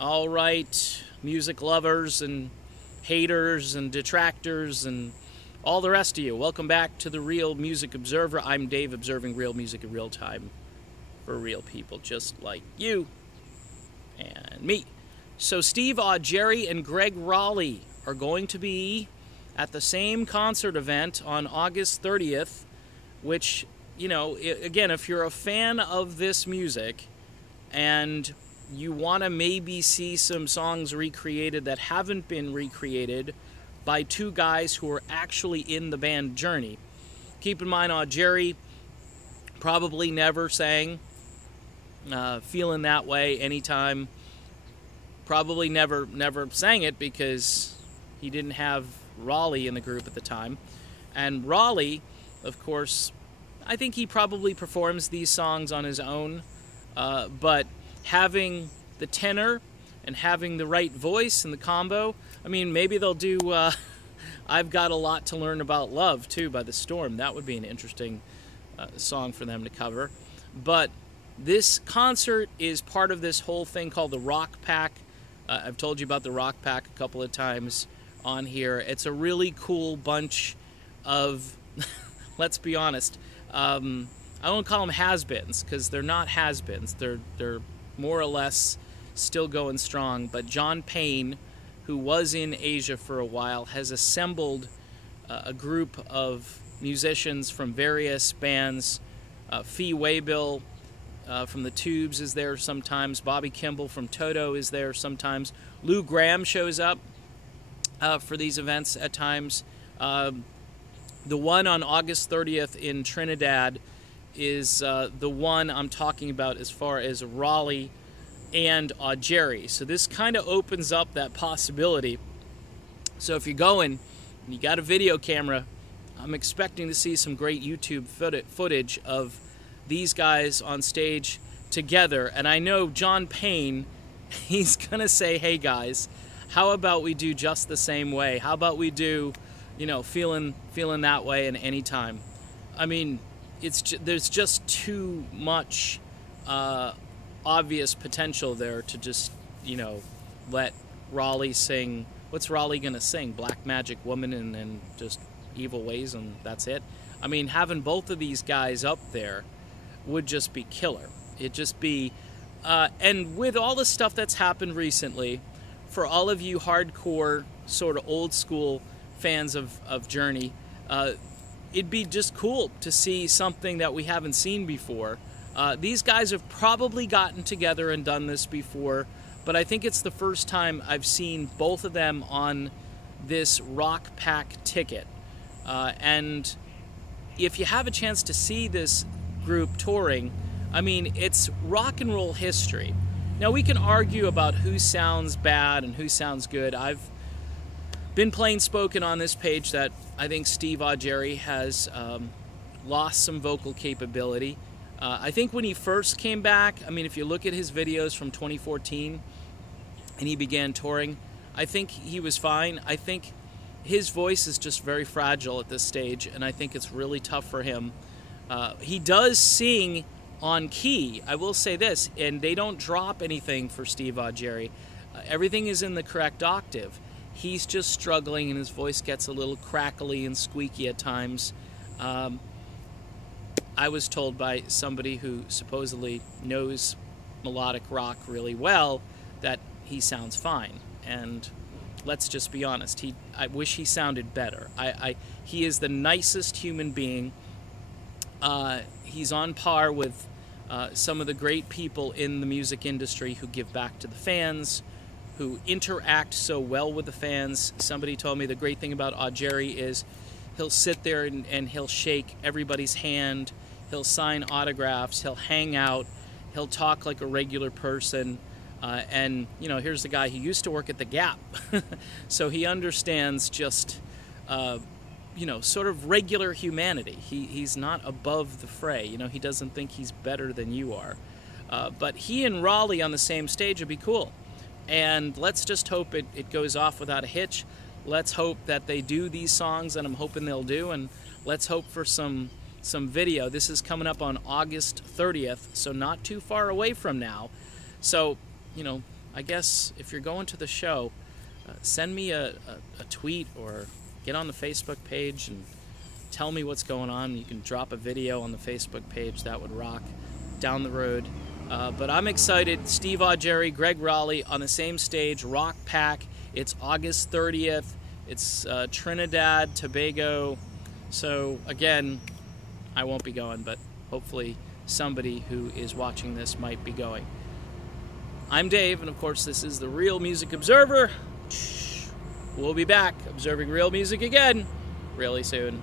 All right, music lovers and haters and detractors and all the rest of you. Welcome back to the Real Music Observer. I'm Dave, observing real music in real time for real people just like you and me. So Steve Augeri and Gregg Rolie are going to be at the same concert event on August 30th, which, you know, again, if you're a fan of this music and you want to maybe see some songs recreated that haven't been recreated by two guys who are actually in the band Journey. Keep in mind, Augeri probably never sang Feeling That Way anytime. Probably never sang it because he didn't have Rolie in the group at the time. And Rolie, of course, I think he probably performs these songs on his own, but having the tenor and having the right voice and the combo, I mean, maybe they'll do I've Got a Lot to Learn About Love, too, by The Storm. That would be an interesting song for them to cover. But this concert is part of this whole thing called the Rock Pack. I've told you about the Rock Pack a couple of times on here. It's a really cool bunch of, let's be honest, I won't call them has-beens because they're not has-beens. They're more or less still going strong. But John Payne, who was in Asia for a while, has assembled a group of musicians from various bands. Fee Waybill from the Tubes is there sometimes. Bobby Kimball from Toto is there sometimes. Lou Gramm shows up for these events at times. The one on August 30th in Trinidad is the one I'm talking about as far as Rolie and Augeri. So this kind of opens up that possibility. So if you're going and you got a video camera, I'm expecting to see some great YouTube footage of these guys on stage together. And I know John Payne, he's going to say, hey guys, how about we do Just the Same Way? How about we do, you know, feeling That Way in any time? I mean, there's just too much obvious potential there to just, you know, let Rolie sing. What's Rolie gonna sing? Black Magic Woman and just Evil Ways, and that's it? I mean, having both of these guys up there would just be killer. It'd just be, and with all the stuff that's happened recently, for all of you hardcore, sort of old school fans of Journey, it'd be just cool to see something that we haven't seen before. These guys have probably gotten together and done this before, but I think it's the first time I've seen both of them on this Rock Pack ticket. And if you have a chance to see this group touring, I mean, it's rock and roll history. Now, we can argue about who sounds bad and who sounds good. I've been plain spoken on this page that I think Steve Augeri has lost some vocal capability. I think when he first came back, I mean, if you look at his videos from 2014 and he began touring, I think he was fine. I think his voice is just very fragile at this stage, and I think it's really tough for him. He does sing on key, I will say this, and they don't drop anything for Steve Augeri. Everything is in the correct octave. He's just struggling, and his voice gets a little crackly and squeaky at times. I was told by somebody who supposedly knows melodic rock really well that he sounds fine. And let's just be honest, I wish he sounded better. He is the nicest human being. He's on par with some of the great people in the music industry who give back to the fans, who interact so well with the fans. Somebody told me the great thing about Augeri is he'll sit there and he'll shake everybody's hand, he'll sign autographs, he'll hang out, he'll talk like a regular person. And, you know, here's the guy who used to work at the Gap. So he understands just, you know, sort of regular humanity. He's not above the fray. You know, he doesn't think he's better than you are. But he and Rolie on the same stage would be cool. And let's just hope it goes off without a hitch. Let's hope that they do these songs that I'm hoping they'll do, and let's hope for some video. This is coming up on August 30th, so not too far away from now. So, you know, I guess if you're going to the show, send me a tweet or get on the Facebook page and tell me what's going on. You can drop a video on the Facebook page. That would rock down the road. But I'm excited. Steve Augeri, Gregg Rolie on the same stage, Rock Pack. It's August 30th. It's Trinidad, Tobago. So again, I won't be going, but hopefully somebody who is watching this might be going. I'm Dave, and of course this is the Real Music Observer. We'll be back observing real music again really soon.